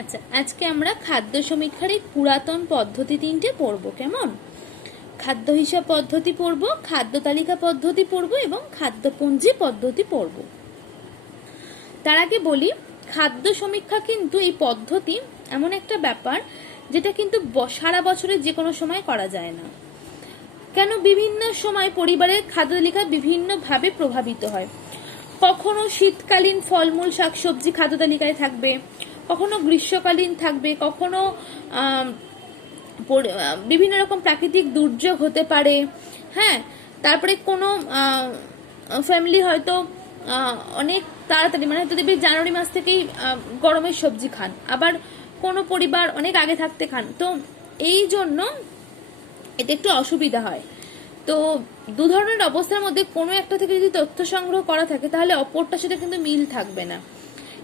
আচ্ছা, আজকে আমরা খাদ্য সমীক্ষার এই পুরাতন পদ্ধতি তিনটে পড়ব। কেমন? খাদ্য হিসাব পদ্ধতি পড়ব, খাদ্য তালিকা পদ্ধতি পড়ব এবং খাদ্যপঞ্জি পদ্ধতি পড়ব। তার আগে বলি, খাদ্য সমীক্ষা কিন্তু এই পদ্ধতি এমন একটা ব্যাপার যেটা কিন্তু সারা বছরের যে কোনো সময় করা যায় না। কেন? বিভিন্ন সময় পরিবারের খাদ্য তালিকা বিভিন্নভাবে প্রভাবিত হয়। কখনো শীতকালীন ফলমূল শাকসবজি খাদ্য তালিকায় থাকবে, কখনো গ্রীষ্মকালীন থাকবে, কখনো বিভিন্ন রকম প্রাকৃতিক দুর্যোগ হতে পারে। হ্যাঁ, তারপরে কোনো ফ্যামিলি হয়তো অনেক তাড়াতাড়ি, মানে হয়তো দেখবি জানুয়ারি মাস থেকেই গরমের সবজি খান, আবার কোনো পরিবার অনেক আগে থাকতে খান। তো এই জন্য এটা একটু অসুবিধা হয়। তো দু ধরনের অবস্থার মধ্যে কোনো একটা থেকে যদি তথ্য সংগ্রহ করা থাকে তাহলে অপরটার সাথে কিন্তু মিল থাকবে না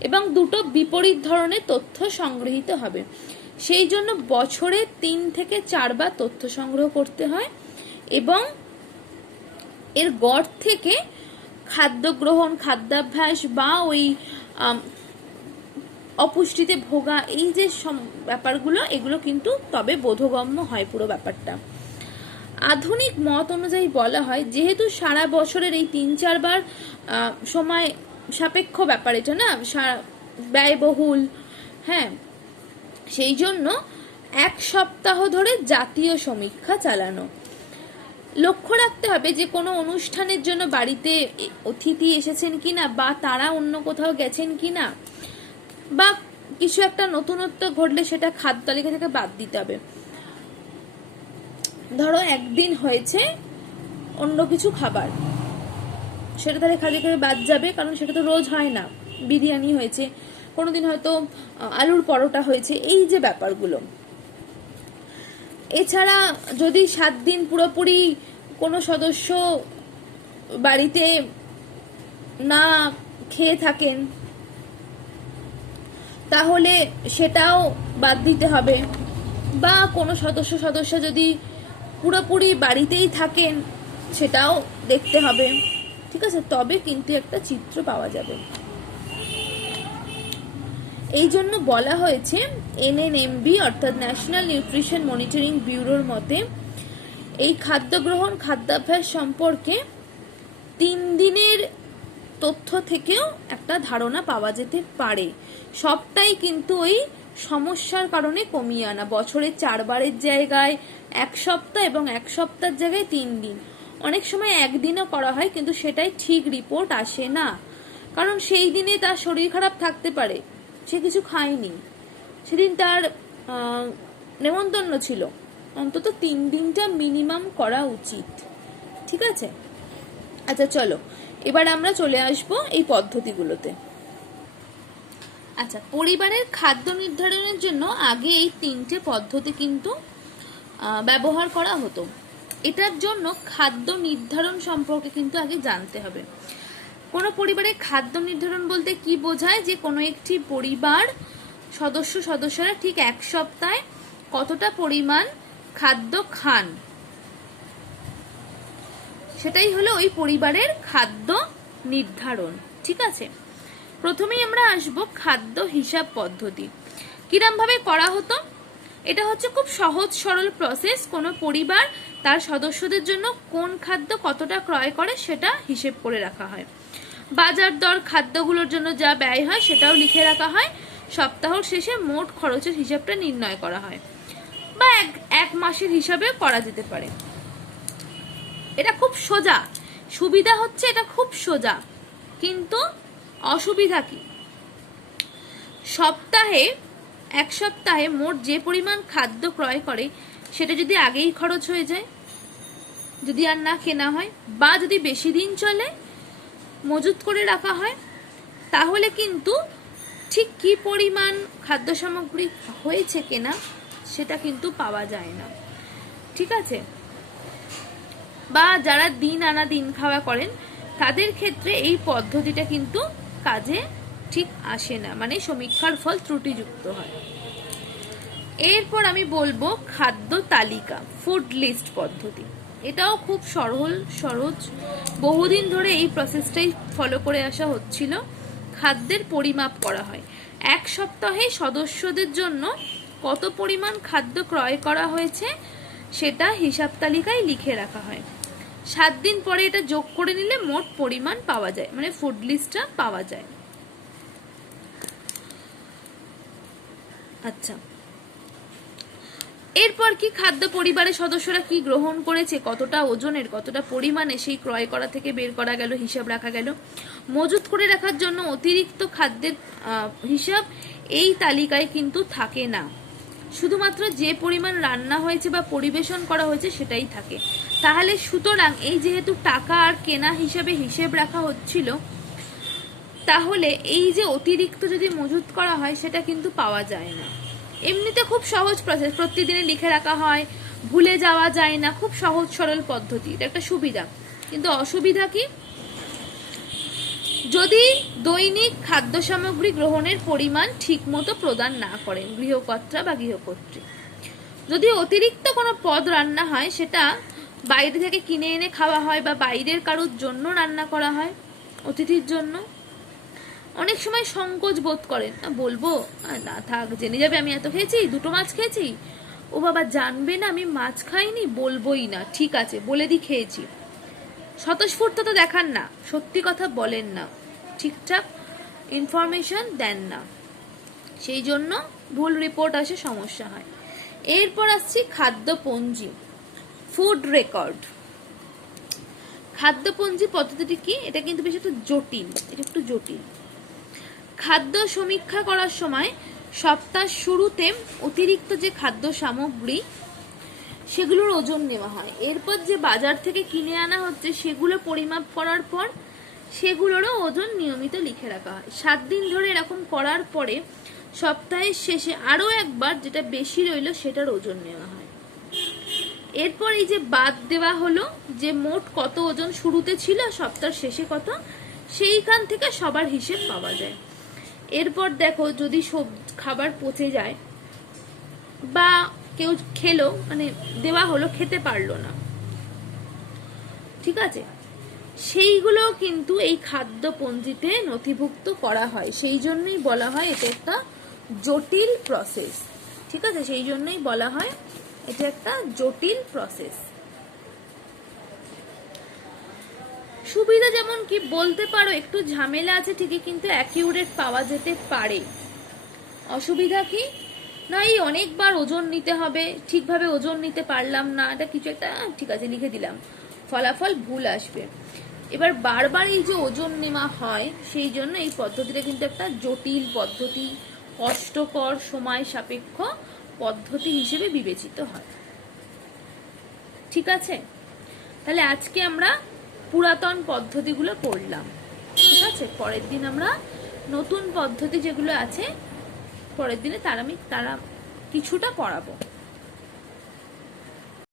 এবং দুটো বিপরীত ধরনের তথ্য সংগৃহীত হবে। সেই জন্য বছরে 3 থেকে 4 বার তথ্য সংগ্রহ করতে হয় এবং এর গড় থেকে খাদ্য গ্রহণ, খাদ্যাভ্যাস বা ওই অপুষ্টিতে ভোগা, এই যে ব্যাপারগুলো, এগুলো কিন্তু তবে বোধগম্য হয় পুরো ব্যাপারটা। আধুনিক মত অনুযায়ী বলা হয়, যেহেতু সারা বছরের এই 3-4 বার সময় সাপেক্ষ ব্যাপার, এটা না ব্যয়বহুল, হ্যাঁ, সেই জন্য 1 সপ্তাহ ধরে জাতীয় সমীক্ষা চালানো। লক্ষ্য রাখতে হবে যে কোনো অনুষ্ঠানের জন্য বাড়িতে অতিথি এসেছেন কিনা, বা তারা অন্য কোথাও গেছেন কিনা, বা কিছু একটা নতুনত্ব ঘটলে সেটা খাদ্য তালিকা থেকে বাদ দিতে হবে। ধরো একদিন হয়েছে অন্য কিছু খাবার, সেটা তাহলে খাদ্য থেকে বাদ যাবে, কারণ সেটা তো রোজ হয় না। বিরিয়ানি হয়েছে, কোনোদিন হয়তো আলুর পরোটা হয়েছে, এই যে ব্যাপারগুলো। এছাড়া যদি 7 দিন পুরোপুরি কোনো সদস্য বাড়িতে না খেয়ে থাকেন তাহলে সেটাও বাদ দিতে হবে, বা কোনো সদস্য যদি পুরোপুরি বাড়িতেই থাকেন সেটাও দেখতে হবে। ঠিক আছে, তবে কিন্তু একটা চিত্র পাওয়া যাবে। এই জন্য বলা হয়েছে, NNMB অর্থাৎ ন্যাশনাল নিউট্রিশন মনিটরিং ব্যুরোর মতে এই খাদ্য গ্রহণ, খাদ্যাভ্যাস সম্পর্কে 3 দিনের তথ্য থেকেও একটা ধারণা পাওয়া যেতে পারে। সবটাই কিন্তু ওই সমস্যার কারণে কমিয়ে আনা। বছরে 4 বারের জায়গায় 1 সপ্তাহ এবং 1 সপ্তাহের জায়গায় 3 দিন। অনেক সময় একদিনও করা হয়, কিন্তু সেটাই ঠিক রিপোর্ট আসে না, কারণ সেই দিনে তার শরীর খারাপ থাকতে পারে, সে কিছু খায়নি, সেদিন তার নেমন্তন্ন ছিল। অন্তত 3 দিনটা মিনিমাম করা উচিত। ঠিক আছে, আচ্ছা চলো এবার আমরা চলে আসব এই পদ্ধতিগুলোতে। আচ্ছা, পরিবারের খাদ্য নির্ধারণের জন্য আগে এই 3টে পদ্ধতি কিন্তু ব্যবহার করা হতো। এটার জন্য খাদ্য নির্ধারণ সম্পর্কে কিন্তু আগে জানতে হবে। কোনো পরিবারের খাদ্য নির্ধারণ বলতে কি বোঝায়, যে কোনো একটি পরিবার সদস্যরা ঠিক 1 সপ্তাহে কতটা পরিমাণ খাদ্য খান, সেটাই হলো ওই পরিবারের খাদ্য নির্ধারণ। ঠিক আছে, প্রথমেই আমরা আসব খাদ্য হিসাব পদ্ধতি। কিরম ভাবে করা হতো? এটা হচ্ছে খুব সহজ সরল প্রসেস। কোনো পরিবার তার সদস্যদের জন্য কোন খাদ্য কতটা ক্রয় করে সেটা হিসেব করে রাখা হয়। বাজার দর, খাদ্যগুলোর জন্য যা ব্যয় হয় সেটাও লিখে রাখা হয়। সপ্তাহের শেষে মোট খরচের হিসাবটা নির্ণয় করা হয়, বা এক মাসের হিসাবে করা যেতে পারে। এটা খুব সোজা, সুবিধা হচ্ছে এটা খুব সোজা, কিন্তু অসুবিধা কি? এক সপ্তাহে মোট যে পরিমাণ খাদ্য ক্রয় করে সেটা যদি আগেই খরচ হয়ে যায়, যদি আর না কেনা হয়, বা যদি বেশি দিন চলে, মজুত করে রাখা হয়, তাহলে কিন্তু ঠিক কি পরিমাণ খাদ্য সামগ্রী হয়েছে কেনা সেটা কিন্তু পাওয়া যায় না। ঠিক আছে, বা যারা দিন আনা দিন খাওয়া করেন তাদের ক্ষেত্রে এই পদ্ধতিটা কিন্তু কাজে ঠিক আসে না, মানে সমীক্ষার ফল ত্রুটিযুক্ত হয়। এরপর আমি বলবো খাদ্য তালিকা, ফুড লিস্ট পদ্ধতি। এটাও খুব সহজ, বহুদিন ধরে এই প্রসেসটাই ফলো করে আসা হচ্ছিল। খাদ্যের পরিমাপ করা হয়, এক সপ্তাহে সদস্যদের জন্য কত পরিমাণ খাদ্য ক্রয় করা হয়েছে সেটা হিসাব তালিকায় লিখে রাখা হয়। 7 দিন পরে এটা যোগ করে নিলে মোট পরিমাণ পাওয়া যায়, মানে ফুড লিস্টটা পাওয়া যায়। আচ্ছা, এরপর কি খাদ্য পরিবারের সদস্যরা কি গ্রহণ করেছে, কতটা ওজনের, কতটা পরিমাণে, সেই ক্রয় করা থেকে বের করা গেল, হিসাব রাখা গেল। মজুত করে রাখার জন্য অতিরিক্ত খাদ্যের হিসাব এই তালিকায় কিন্তু থাকে না, শুধুমাত্র যে পরিমাণ রান্না হয়েছে বা পরিবেশন করা হয়েছে সেটাই থাকে। তাহলে সুতরাং এই যেহেতু টাকা আর কেনা হিসাবে হিসেব রাখা হচ্ছিল, তাহলে এই যে অতিরিক্ত যদি মজুত করা হয় সেটা কিন্তু পাওয়া যায় না। এমনিতে খুব সহজ প্রসেস, প্রতিদিনে লিখে রাখা হয়, ভুলে যাওয়া যায় না, খুব সহজ সরল পদ্ধতি, এটা একটা সুবিধা। কিন্তু অসুবিধা কি, যদি দৈনিক খাদ্য সামগ্রী গ্রহণের পরিমাণ ঠিকমতো প্রদান না করেন গৃহকর্তা বা গৃহকর্ত্রী, যদি অতিরিক্ত কোনো পদ রান্না হয় সেটা বাইরে থেকে কিনে এনে খাওয়া হয় বা বাইরের কারোর জন্য রান্না করা হয় অতিথির জন্য, অনেক সময় সংকোচ বোধ করেন, না বলবো না থাক, জেনে যাবে আমি এত খেয়েছি, 2টো মাছ খেয়েছি, ও বাবা জানবে না আমি মাছ খাইনি, বলবোই না, ঠিক আছে বলে দি খেয়েছি। স্বতঃস্ফূর্ততা দেখান না, সত্যি কথা বলেন না, ঠিকঠাক ইনফরমেশন দেন না, সেই জন্য ভুল রিপোর্ট আসে, সমস্যা হয়। এরপর আসছি খাদ্যপঞ্জি, ফুড রেকর্ড। খাদ্যপঞ্জি পদ্ধতিটি কি, এটা কিন্তু বেশ একটু জটিল, এটা একটু জটিল। খাদ্য সমীক্ষা করার সময় সপ্তাহ শুরুতে অতিরিক্ত যে খাদ্য সামগ্রী সেগুলোর ওজন নেওয়া হয়, এরপর যে বাজার থেকে কিনে আনা হচ্ছে সেগুলো পরিমাপ করার পর সেগুলোরও ওজন নিয়মিত লিখে রাখা হয়। 7 দিন ধরে এরকম করার পরে সপ্তাহের শেষে আরো একবার যেটা বেশি রইল সেটার ওজন নেওয়া হয়। এরপর এই যে বাদ দেওয়া হলো যে মোট কত ওজন শুরুতে ছিল, সপ্তাহের শেষে কত, সেইখান থেকে সবার হিসেব পাওয়া যায়। এরপর দেখো যদি সব খাবার পচে যায় বা কেউ খেলো, মানে দেওয়া হলো খেতে পারলো না, ঠিক আছে, সেইগুলো কিন্তু এই খাদ্যপঞ্জিতে নথিভুক্ত করা হয়, সেই জন্যই বলা হয় এটা একটা জটিল প্রসেস, ঠিক আছে, সেই জন্যই বলা হয় এটা একটা জটিল প্রসেস। সুবিধা যেমন কি বলতে পারো একটু ঝামেলা আছে ঠিকই, কিন্তু অ্যাকিউরেট পাওয়া যেতে পারে। অসুবিধা কি না, এই অনেকবার ওজন নিতে হবে, ঠিকভাবে ওজন নিতে পারলাম না, এটা কিছু একটা ঠিক আছে লিখে দিলাম, ফলাফল ভুল আসবে। এবার বারবার এই যে ওজন নেওয়া হয়, সেই জন্য এই পদ্ধতিটা কিন্তু একটা জটিল পদ্ধতি, কষ্টকর, সময় সাপেক্ষ পদ্ধতি হিসেবে বিবেচিত হয়, ঠিক আছে। তাহলে আজকে আমরা পুরাতন পদ্ধতিগুলো পড়লাম, ঠিক আছে, পরের দিন আমরা নতুন পদ্ধতি যেগুলো আছে পরের দিনে তারা কিছুটা পড়াবো।